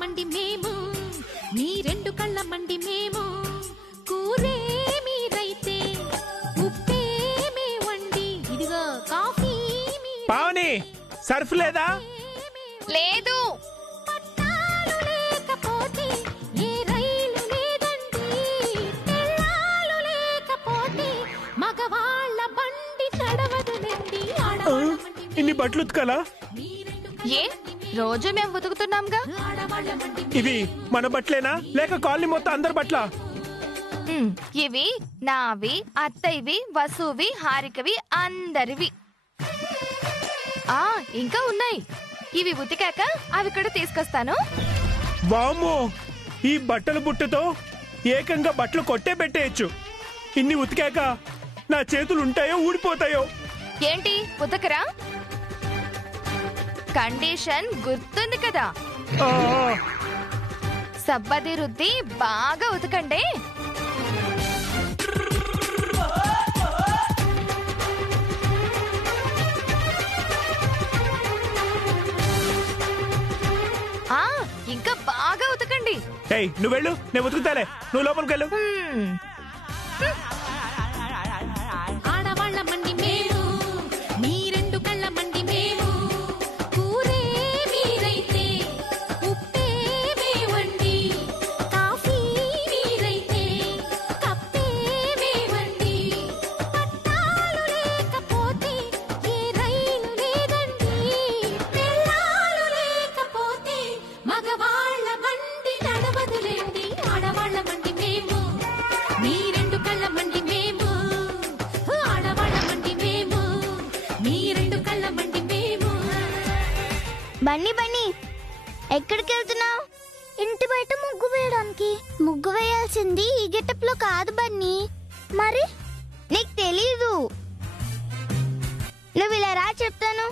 మండి మేము మీ రెండు కళ్ళ మండి మేము కూరే మీరైతే ఉప్పే మే వండి ఇదిగో కాఫీ పావని సర్ఫ్ లేదా? లేదు. పట్టాలు లేకపోతే ఏ రైలు లేదండి తెల్లాలు లేకపోతే మగవాళ్ళ బండి నడవదులేండి ఇన్ని బట్టలు ఉతకాలా? ఏ రోజు మేము ఉతుకుతున్నాంగా. ఇవి మన బట్టలేనా లేక కాలనీ మొత్తం అందరి బట్టలా? ఇవి నావి, అత్తయ్యవి, వసువి, హారికవి, అందరివి. ఇంకా ఉన్నాయి. ఇవి ఉతికాక అవి కూడా తీసుకొస్తాను. వామ్మో, ఈ బట్టల బుట్టతో ఏకంగా బట్టలు కొట్టే పెట్టేయచ్చు. ఇన్ని ఉతికాక నా చేతులు ఉంటాయో ఊడిపోతాయో? ఏంటి ఉతకరా? కండిషన్ గుర్తుంది కదా. సబ్బది రుద్ది బాగా ఉతకండి. ఇంకా బాగా ఉతకండి. నువ్వు వెళ్ళు, నేను ఉతుకుతాలే. నువ్వు లోపలికి వెళ్ళు. ఆడవాళ్ళ మండి మేము మీ రెండు కళ్ళ మండి మేము కూరే మీరైతే ఉప్పే మే వండి కాఫీ మీరైతే కప్పే మే వండి పట్టాలు లేకపోతే ఏ రైలు లేదండి తెల్లాలు లేకపోతే మగవాళ్ళ బండి నడవదులేండి. ఆడవాళ్ళ మండి మేము మీ రెండు కళ్ళ మండి మేము ఆడవాళ్ళ మండి మేము మీ రెండు కళ్ళ మండి మేము. బన్నీ బన్నీ ఎక్కడికి వెళ్తున్నావు? ఇంటి బయట ముగ్గు వేయడానికి. ముగ్గు వేయాల్సింది ఈ గెటప్ లో కాదు బన్నీ. మరి నీకు తెలీదు. నువ్వు ఇలా రా చెప్తాను.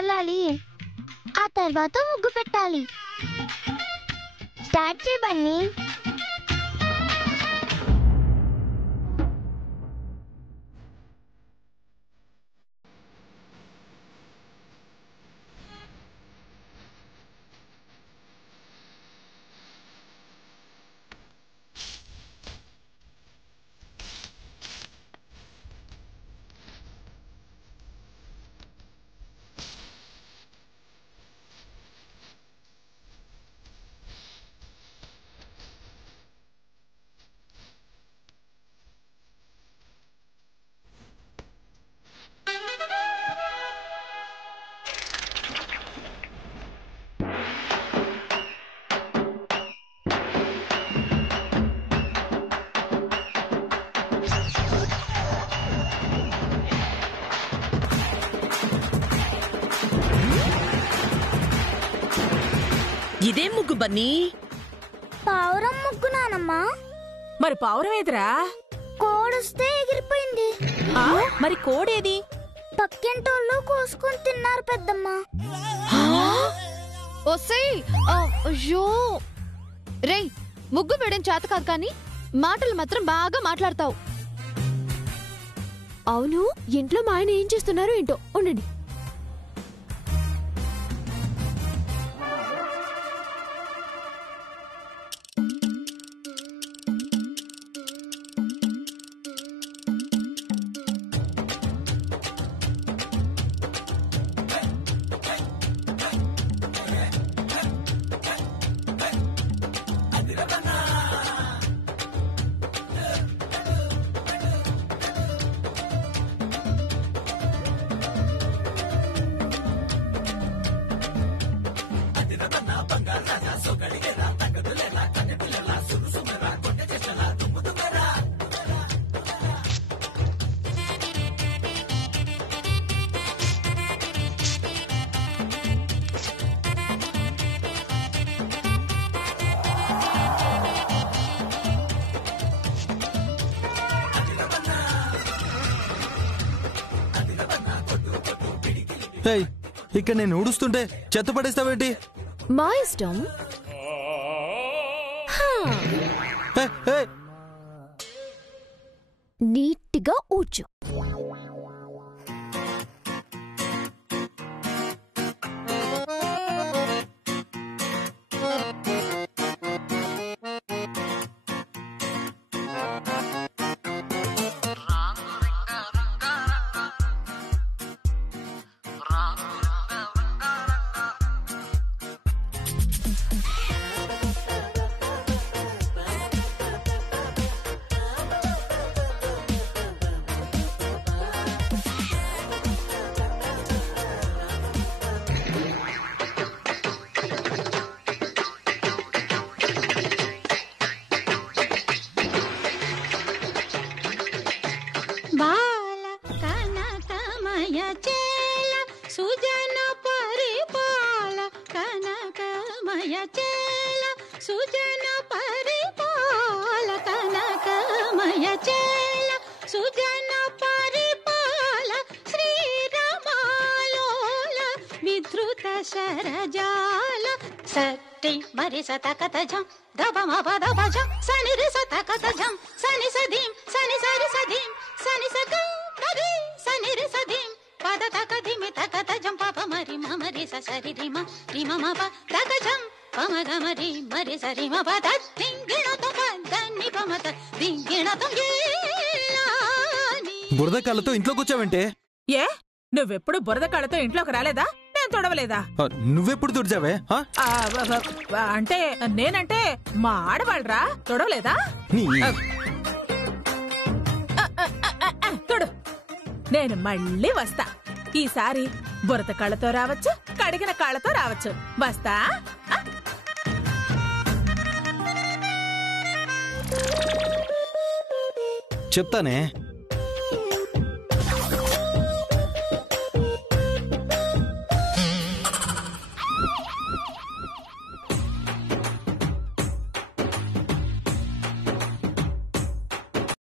చల్లాలి, ఆ తర్వాత ముగ్గు పెట్టాలి. స్టార్ట్ చేయి బన్నీ. ఇదేం ముగ్గు బన్నీ? పావురం ముగ్గు నానమ్మా. మరి పావురం ఏదిరా? కోడొస్తే ఎగిరిపోయింది. మరి కోడేది? పక్కింటోళ్ళు కోసుకొని తిన్నారు పెద్దమ్మ. ఒసేయ్, అయ్యో రేయ్, ముగ్గు వేయడం చేత కాదు కానీ మాటలు మాత్రం బాగా మాట్లాడతావు. అవును, ఇంట్లో మా ఆయన ఏం చేస్తున్నారు ఏంటో. ఉండండి. ఇక్కడ నేను ఊడుస్తుంటే చెత్త పడేస్తావేంటి? మా ఇష్టం. నీట్గా ఊడ్చు. శరజాల సట్టి మరి సతకతజం దబమ పదభజం సని రి సతకతజం సని సదీం సని సరి సదీం సని సగ మరి సని రి సదీం పద తకదిమి తకతజం పాప మరి మమరి సరి రిమ రిమ మప తకజం పమ గమరి మరి సరి మ పద తింగిణతో పదని పమత తింగిణతో బురద కళ్ళతో ఇంట్లోకి వచ్చావంటే? ఏ, నువ్వెప్పుడు బురద కాళ్ళతో ఇంట్లోకి రాలేదా? నేను తొడవలేదా? నువ్వెప్పుడు తుడిచావే? అంటే నేనంటే మా ఆడవాళ్ళరా, తొడవలేదా? తొడు, నేను మళ్ళీ వస్తా. ఈసారి బురద కాళ్ళతో రావచ్చు, కడిగిన కాళ్ళతో రావచ్చు. వస్తా. చెప్తానే.